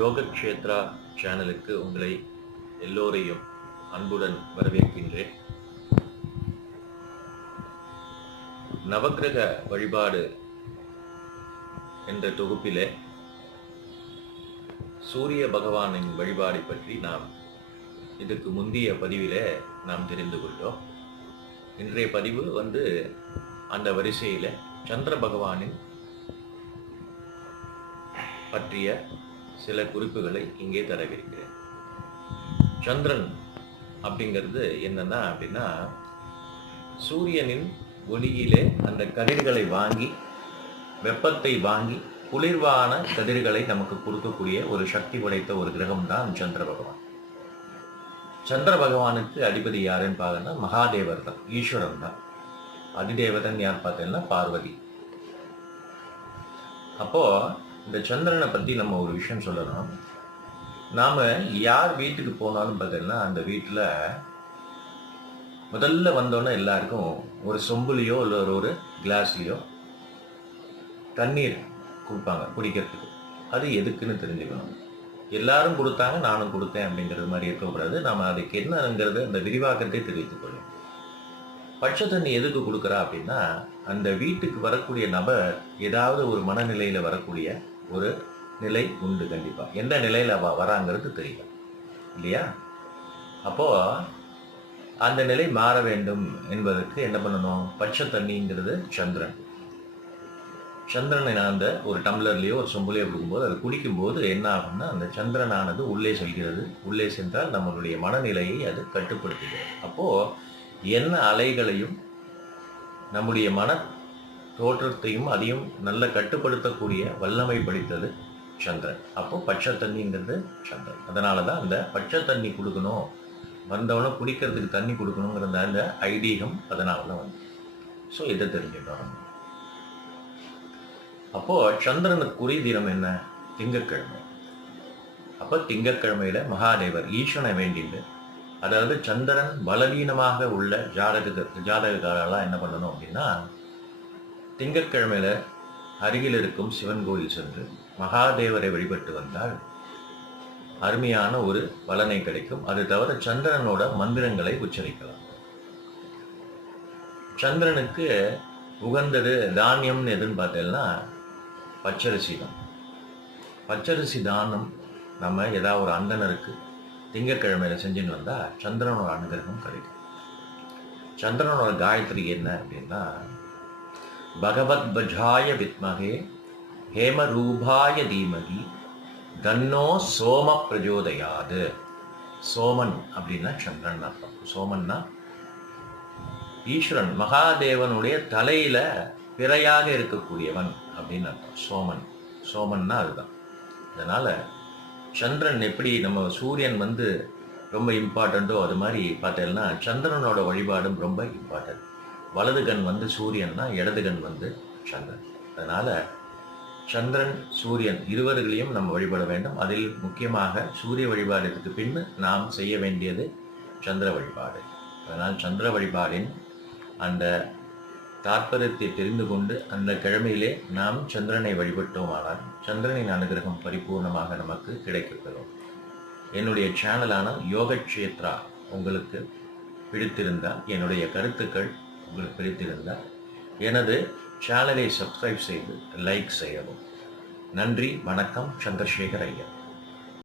யோகக்ஷேத்ரா சேனலுக்கு உங்களை எல்லோரையும் அன்புடன் வரவேற்கின்றேன். நவக்கிரக வழிபாடு என்ற தொகுப்பிலே சூரிய பகவானின் வழிபாடு பற்றி நாம் இதுக்கு முந்தைய பதிவிலே நாம் தெரிந்து கொண்டோம். இன்றைய பதிவு அந்த வரிசையில் சந்திர பகவானின் பற்றிய சில குறிப்புகளை இங்கே தரவிருக்கிறேன். சந்திரன் அப்படிங்கிறது அப்படின்னா சூரியனின் ஒளியிலே அந்த கதிர்களை வாங்கி வெப்பத்தை வாங்கி குளிர்வான கதிர்களை நமக்கு கொடுக்கக்கூடிய ஒரு சக்தி படைத்த ஒரு கிரகம் தான் சந்திர பகவான். சந்திர பகவானுக்கு அதிபதி யாருன்னு பார்த்தோம்னா மகாதேவர் தான், ஈஸ்வரன் தான். அதிதேவதன் யார் பார்த்தீங்கன்னா பார்வதி. அப்போ இந்த சந்திரனை பற்றி நம்ம ஒரு விஷயம் சொல்லணும். நாம் யார் வீட்டுக்கு போனாலும் பார்த்தீங்கன்னா அந்த வீட்டில் முதல்ல வந்தோன்னே எல்லாருக்கும் ஒரு சொம்புலையோ இல்லை ஒரு கிளாஸ்லேயோ தண்ணீர் கொடுப்பாங்க குடிக்கிறதுக்கு. அது எதுக்குன்னு தெரிஞ்சுக்கணும். எல்லாரும் கொடுத்தாங்க நானும் கொடுத்தேன் அப்படிங்கிறது மாதிரி இருக்கக்கூடாது. நாம் அதுக்கு என்னங்கிறது அந்த விரிவாக்கத்தை தெரிவித்துக் கொள்ளும். பச்சை தண்ணி எதுக்கு கொடுக்குறா அப்படின்னா அந்த வீட்டுக்கு வரக்கூடிய நபர் ஏதாவது ஒரு மனநிலையில் வரக்கூடிய ஒரு நிலை உண்டு. கண்டிப்பாக எந்த நிலையில் வராங்கிறது தெரியல இல்லையா? அப்போது அந்த நிலை மாற வேண்டும் என்பதற்கு என்ன பண்ணணும்? பச்சை தண்ணிங்கிறது சந்திரன். சந்திரனை அந்த ஒரு டம்ளர்லேயோ ஒரு சொம்புலையோ கொடுக்கும்போது அது குடிக்கும்போது என்ன ஆகும்னா அந்த சந்திரனானது உள்ளே செல்கிறது. உள்ளே சென்றால் நம்மளுடைய மனநிலையை அது கட்டுப்படுத்துகிறது. அப்போது என்ன அலைகளையும் நம்முடைய மன தோற்றத்தையும் அதையும் நல்ல கட்டுப்படுத்தக்கூடிய வல்லமை படைத்தது சந்திரன். அப்போ பச்சை தண்ணிங்கிறது சந்திரன். அதனால தான் அந்த பச்சை தண்ணி கொடுக்கணும், வந்தவொடனே குடிக்கிறதுக்கு தண்ணி கொடுக்கணுங்கிற அந்த ஐதீகம் அதனால தான் ஸோ இதை தெரிஞ்சுக்கணும். அப்போது சந்திரனுக்குரிய தினம் என்ன? திங்கட்கிழமை. அப்போ திங்கட்கிழமையில் மகாதேவர் ஈஸ்வரனை வேண்டிட்டு, அதாவது சந்திரன் பலவீனமாக உள்ள ஜாதகக்காரெல்லாம் என்ன பண்ணணும் அப்படின்னா திங்கட்கிழமையில் அருகில் இருக்கும் சிவன் கோயில் சென்று மகாதேவரை வழிபட்டு வந்தால் அருமையான ஒரு பலனை கிடைக்கும். அது தவிர சந்திரனோட மந்திரங்களை உச்சரிக்கலாம். சந்திரனுக்கு உகந்தது தானியம்னு எதுன்னு பார்த்தீங்கன்னா பச்சரிசி தான். பச்சரிசி தானம் நம்ம ஏதாவது ஒரு அந்தனருக்கு திங்கட்கிழமையில் செஞ்சுன்னு வந்தால் சந்திரனோட அனுகிரகம் கிடைக்கும். சந்திரனோட காயத்ரி என்ன அப்படின்னா பகவத் பஜாய வித்மகே ஹேமரூபாய தீமகி தன்னோ சோம பிரஜோதயாது. சோமன் அப்படின்னா சந்திரன் அர்த்தம். சோமன்னா ஈஸ்வரன் மகாதேவனுடைய தலையில பிறையாக இருக்கக்கூடியவன் அப்படின்னு அர்த்தம். சோமன்னா அதுதான். அதனால சந்திரன் எப்படி நம்ம சூரியன் ரொம்ப இம்பார்ட்டண்ட்டோ அது மாதிரி பார்த்தேன்னா சந்திரனோட வழிபாடும் ரொம்ப இம்பார்ட்டன்ட். வலது கண் சூரியன்னா இடது கண் சந்திரன். அதனால் சந்திரன் சூரியன் இருவர்களையும் நம்ம வழிபட வேண்டும். அதில் முக்கியமாக சூரிய வழிபாடுக்கு பின் நாம் செய்ய வேண்டியது சந்திர வழிபாடு. அதனால் சந்திர வழிபாடின் அந்த தாற்பயத்தை தெரிந்து கொண்டு அந்த கிழமையிலே நாம் சந்திரனை வழிபட்டோமானால் சந்திரனின் அனுகிரகம் பரிபூர்ணமாக நமக்கு கிடைக்கப்பெறும். என்னுடைய சேனலான யோகக்ஷேத்ரா உங்களுக்கு பிடித்திருந்தால், என்னுடைய கருத்துக்கள் உங்களுக்கு பிடித்திருந்தால் எனது சேனலை சப்ஸ்கிரைப் செய்து லைக் செய்யவும். நன்றி, வணக்கம். சந்திரசேகர் ஐயர்.